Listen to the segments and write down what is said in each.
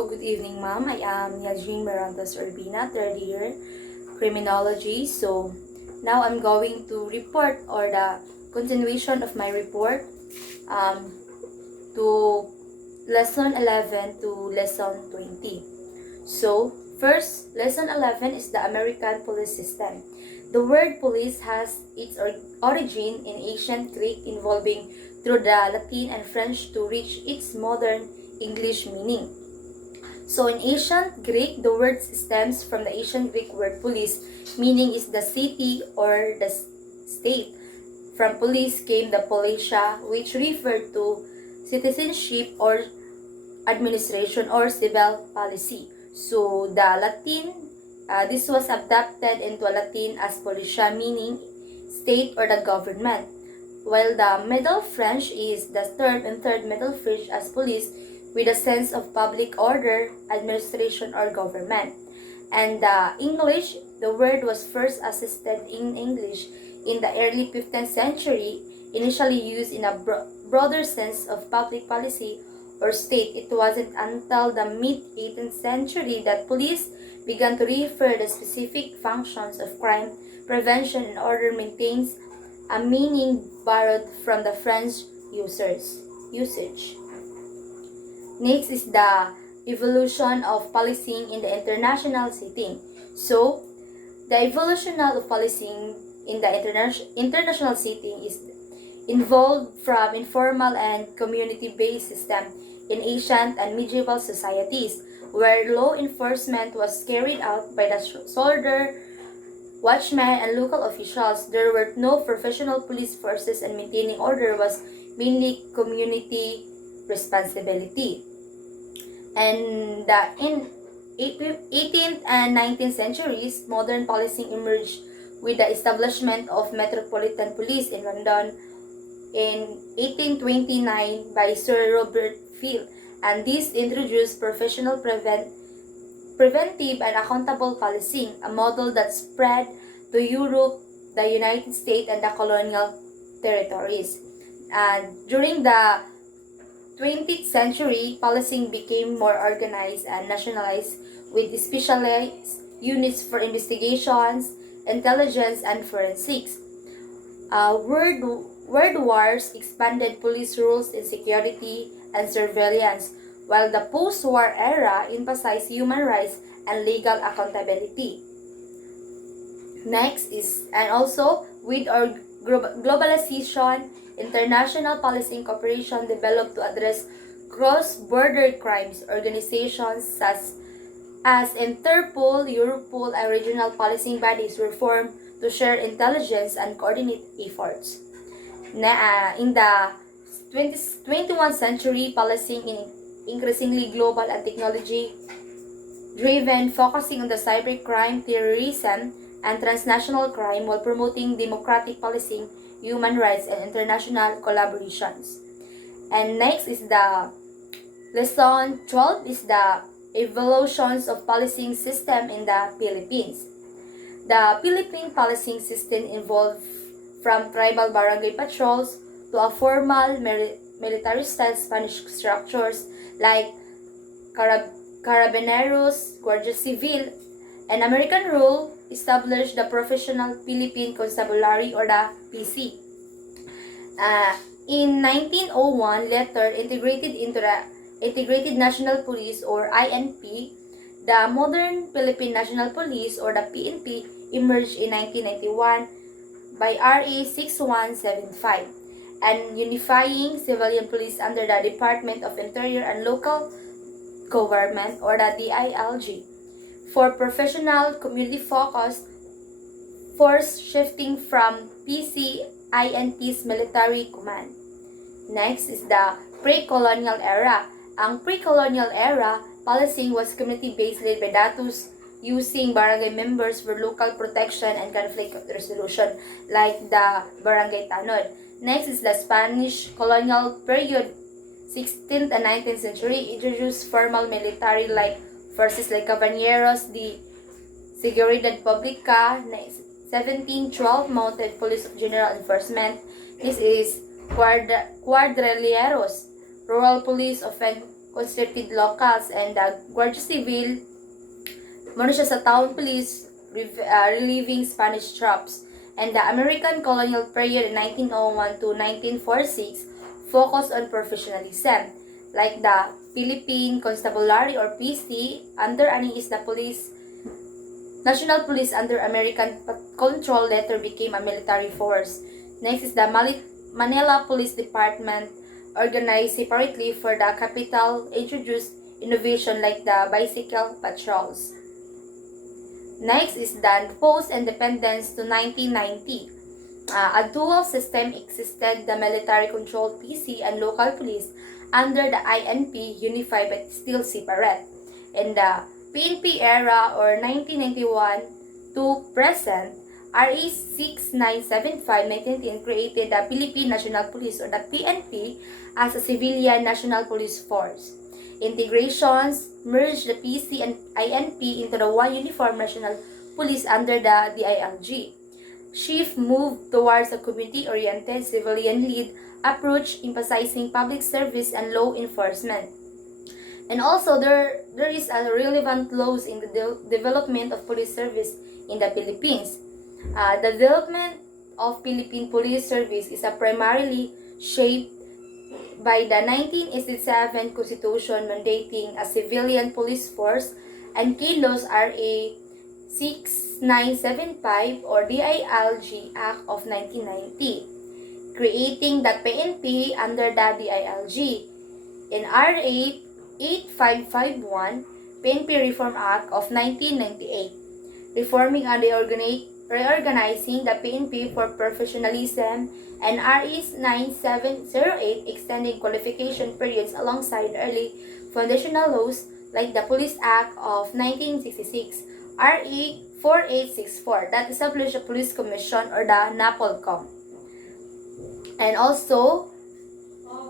Hello, good evening, ma'am. I am Yajin Marantas Urbina, third year criminology. So now I'm going to report or the continuation of my report um, to lesson 11 to lesson 20. So first, lesson 11 is the American police system. The word police has its origin in ancient Greek involving through the Latin and French to reach its modern English meaning. So in ancient Greek, the word stems from the ancient Greek word police, meaning is the city or the state. From police came the politia, which referred to citizenship or administration or civil policy. So the Latin, this was adapted into Latin as politia, meaning state or the government. While the Middle French is the third Middle French as police, with a sense of public order, administration, or government. And the English, the word was first assisted in English in the early 15th century, initially used in a broader sense of public policy or state. It wasn't until the mid-18th century that police began to refer to specific functions of crime prevention and order maintains a meaning borrowed from the French usage. Next is the evolution of policing in the international setting. So, the evolution of policing in the international setting is involved from informal and community-based system in ancient and medieval societies, where law enforcement was carried out by the soldier, watchmen, and local officials. There were no professional police forces, and maintaining order was mainly community responsibility. And in 18th and 19th centuries, modern policing emerged with the establishment of Metropolitan Police in London in 1829 by Sir Robert Peel, and this introduced professional preventive and accountable policing, a model that spread to Europe, the United States, and the colonial territories. And during the 20th century, policing became more organized and nationalized with specialized units for investigations, intelligence, and forensics. World wars expanded police roles in security and surveillance, while the post-war era emphasized human rights and legal accountability. Next is, and also with our globalization, international policing cooperation developed to address cross-border crimes. Organizations such as Interpol, Europol, and regional policing bodies were formed to share intelligence and coordinate efforts. In the 21st century, policing is increasingly global and technology-driven, focusing on the cybercrime, terrorism, and transnational crime while promoting democratic policing, human rights, and international collaborations. And next is the lesson 12 is the evolutions of policing system in the Philippines. The Philippine policing system evolved from tribal barangay patrols to a formal military-style Spanish structures like Carabineros, Guardia Civil, and American rule established the Professional Philippine Constabulary or the PC. In 1901, later integrated into the Integrated National Police or INP, the modern Philippine National Police or the PNP emerged in 1991 by RA 6175 and unifying civilian police under the Department of Interior and Local Government or the DILG for professional community-focused force shifting from PCINP's military command. Next is the pre-colonial era. Ang pre-colonial era, policing was community-based led by datos using barangay members for local protection and conflict resolution like the Barangay Tanod. Next is the Spanish colonial period, 16th and 19th century, introduced formal military like forces like Caballeros de Seguridad Pública, 1712 mounted police of general enforcement. This is Cuadrilleros, rural police concerted locals, and the Guardia Civil, muna siya sa town police, relieving Spanish troops. And the American colonial period in 1901 to 1946 focused on professionalism, like the Philippine Constabulary or PC, under ani is the police, National Police under American control later became a military force. Next is the Manila Police Department, organized separately for the capital, introduced innovation like the bicycle patrols. Next is the post-independence to 1990. A dual system existed, the military-controlled PC and local police under the INP, unified but still separate. In the PNP era or 1991 to present, RA 6975-1910 created the Philippine National Police or the PNP as a civilian national police force. Integrations merged the PC and INP into the one uniform national police under the DILG. Shift moved towards a community-oriented civilian-led approach, emphasizing public service and law enforcement. And also, there is a relevant laws in the development of police service in the Philippines. The development of Philippine Police Service is primarily shaped by the 1987 Constitution mandating a civilian police force and key laws RA 6975 or DILG Act of 1990, creating the PNP under the DILG. In RA 8551, PNP Reform Act of 1998, reforming and reorganizing the PNP for professionalism, and RE 9708, extending qualification periods alongside early foundational laws like the Police Act of 1966, RE 4864, that established the Police Commission or the NAPOLCOM. And also,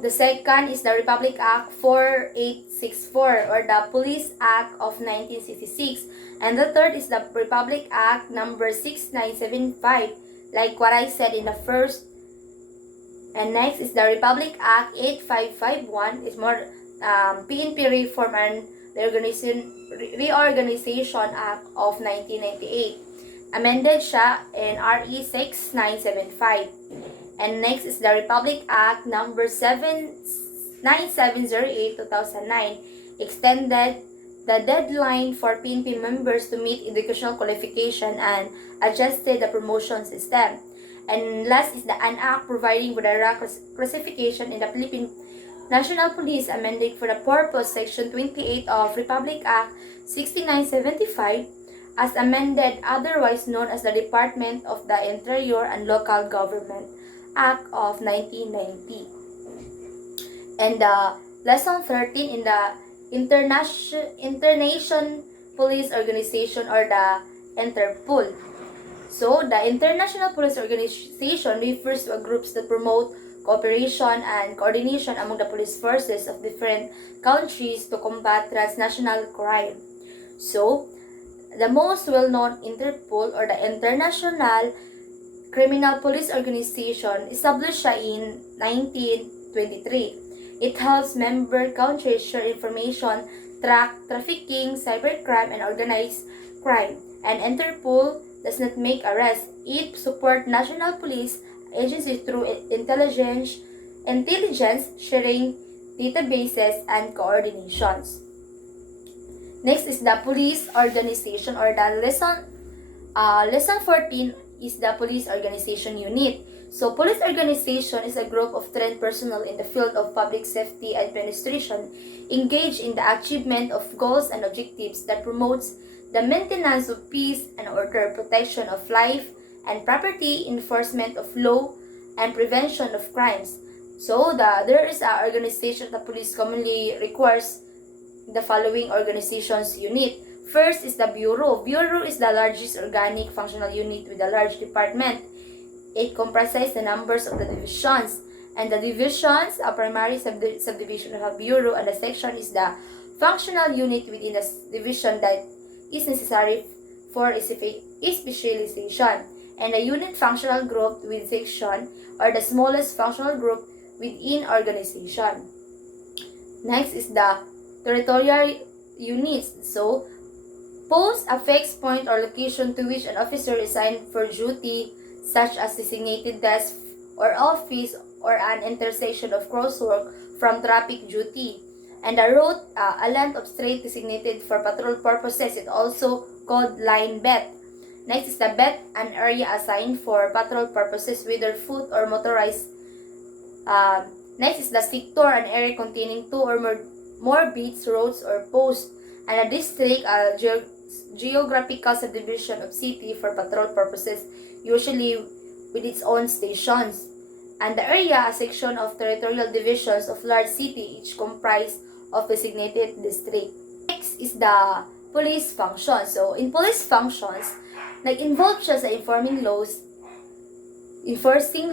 the second is the Republic Act 4864 or the Police Act of 1966. And the third is the Republic Act number 6975, like what I said in the first. And next is the Republic Act 8551, is more PNP Reform and Reorganization Act of 1998. Amended siya in RE 6975. And next is the Republic Act number 9708-2009, extended the deadline for PNP members to meet educational qualification and adjusted the promotion system. And last is the AN Act providing with a rank classification in the Philippine National Police, amended for the purpose Section 28 of Republic Act 6975 as amended, otherwise known as the Department of the Interior and Local Government Act of 1990. And lesson 13 in the International Police Organization or the Interpol. So, the International Police Organization refers to a groups that promote cooperation and coordination among the police forces of different countries to combat transnational crime. So, the most well-known Interpol or the International Criminal Police Organization, established in 1923. It helps member countries share information, track trafficking, cybercrime, and organized crime. And Interpol does not make arrests. It supports national police agencies through intelligence sharing, databases, and coordinations. Next is the police organization or the lesson 14 is the police organization unit. So, police organization is a group of trained personnel in the field of public safety administration engaged in the achievement of goals and objectives that promotes the maintenance of peace and order, protection of life and property, enforcement of law, and prevention of crimes. So, there is an organization that police commonly requires the following organizations unit. First is the Bureau. Bureau is the largest organic functional unit with a large department. It comprises the numbers of the divisions. And the divisions, a primary subdivision of a bureau, and the section is the functional unit within the division that is necessary for specialization. And the unit functional group with section or the smallest functional group within organization. Next is the territorial units. So, post a fixed point or location to which an officer is assigned for duty, such as designated desk or office or an intersection of crosswalk from traffic duty. And a route, a length of straight designated for patrol purposes, is also called line bet. Next is the bet, an area assigned for patrol purposes, whether foot or motorized. Next is the sector, an area containing two or more beats, roads, or posts. And a district, a geographical subdivision of city for patrol purposes, usually with its own stations. And the area, a section of territorial divisions of large city, each comprised of designated district. Next is the police function. So, in police functions, nag-involve siya sa enforcing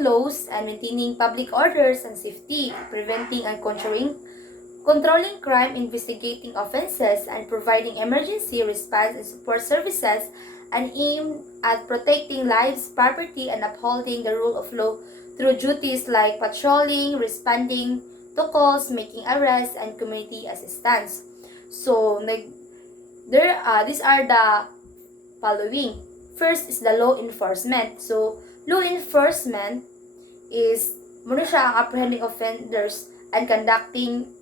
laws and maintaining public orders and safety, preventing and controlling crime, investigating offenses, and providing emergency response and support services, and aimed at protecting lives, property, and upholding the rule of law through duties like patrolling, responding to calls, making arrests, and community assistance. So, these are the following. First is the law enforcement. So, law enforcement is muna siya ang apprehending offenders and conducting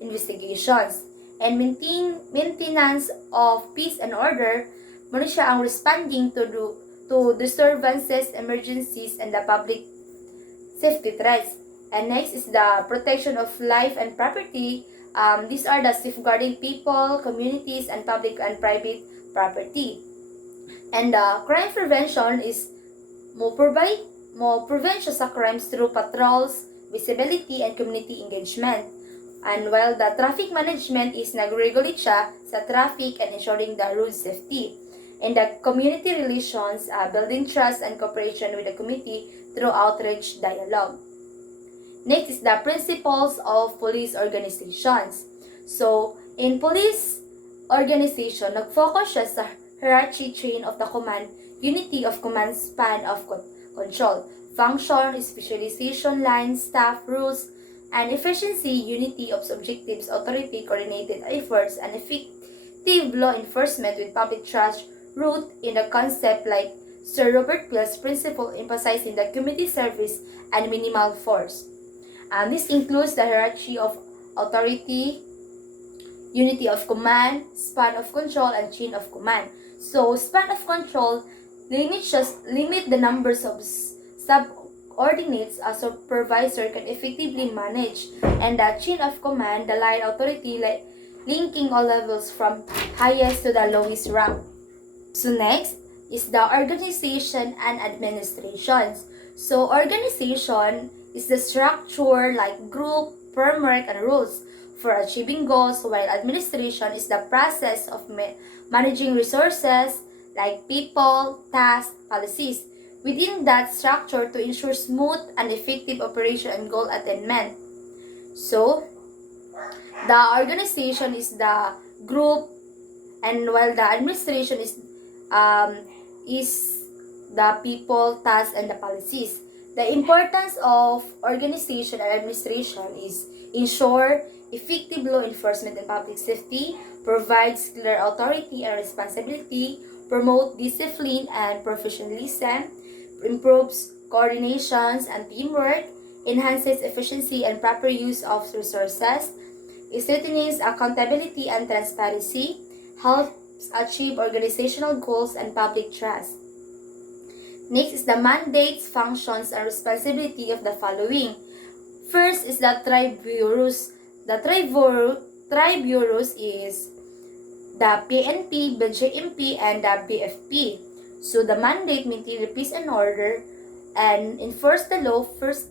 investigations. And maintenance of peace and order, muna siya ang responding to disturbances, emergencies, and the public safety threats. And next is the protection of life and property. These are the safeguarding people, communities, and public and private property. And crime prevention is mo prevent siya sa crimes through patrols, visibility, and community engagement. And while the traffic management is nag-regulate siya sa traffic and ensuring the road safety. And the community relations, building trust and cooperation with the community through outreach dialogue. Next is the principles of police organizations. So, in police organization, nag-focus siya sa hierarchy, chain of the command, unity of command, span of control, function, specialization lines, staff, rules, and efficiency, unity of objectives, authority, coordinated efforts, and effective law enforcement with public trust, root in the concept like Sir Robert Peel's principle emphasizing the community service and minimal force. This includes the hierarchy of authority, unity of command, span of control, and chain of command. So, span of control, limit the numbers of subordinates a supervisor can effectively manage, and the chain of command, the line authority, linking all levels from highest to the lowest rank. So, next is the organization and administration. So, organization is the structure like group, framework, and rules for achieving goals, while administration is the process of managing resources like people, tasks, policies within that structure to ensure smooth and effective operation and goal attainment. So, the organization is the group, and while the administration is the people, tasks, and the policies. The importance of organization and administration is ensure effective law enforcement and public safety, provides clear authority and responsibility, promote discipline and professionalism, improves coordinations and teamwork, enhances efficiency and proper use of resources, strengthens accountability and transparency, helps achieve organizational goals and public trust. Next is the mandates, functions, and responsibility of the following. First is the tri-bureaus. The tri-bureaus is the PNP, BJMP, and the BFP. So the mandate maintain the peace and order and enforce the law. First,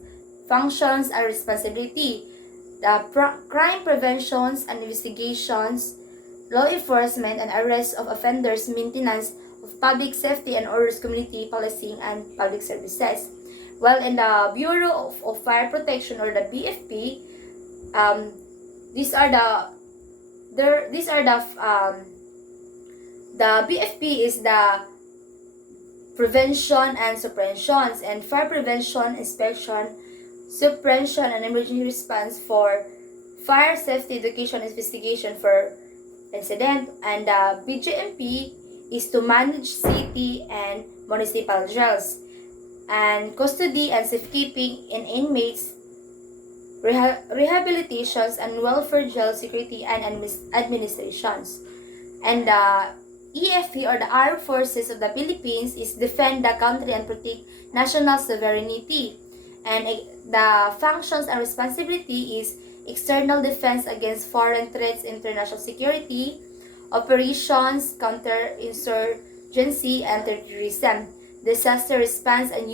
functions and responsibility. The crime preventions and investigations, law enforcement and arrest of offenders, maintenance of public safety and orders, community policing, and public services. While in the Bureau of Fire Protection or the BFP, the BFP is the prevention and suppressions, and fire prevention, inspection, suppression, and emergency response for fire safety education investigation for incident, and the BJMP is to manage city and municipal jails, and custody and safekeeping in inmates, rehabilitations and welfare, jail security and administrations. And the EFP, or the Armed Forces of the Philippines, is defend the country and protect national sovereignty. And the functions and responsibility is external defense against foreign threats, international security, operations, counterinsurgency and terrorism, disaster response and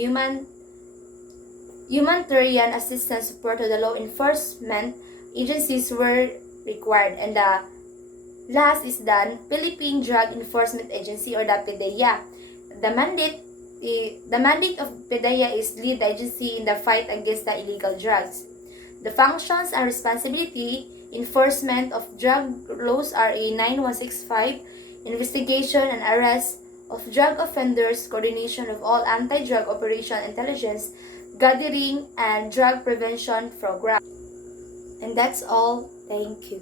humanitarian assistance support to the law enforcement agencies were required. And the last is the Philippine Drug Enforcement Agency, or the PDEA. The mandate of PDEA is lead the agency in the fight against the illegal drugs. The functions and responsibility: enforcement of drug laws, RA 9165, investigation and arrest of drug offenders, coordination of all anti-drug operation, intelligence gathering, and drug prevention program. And that's all. Thank you.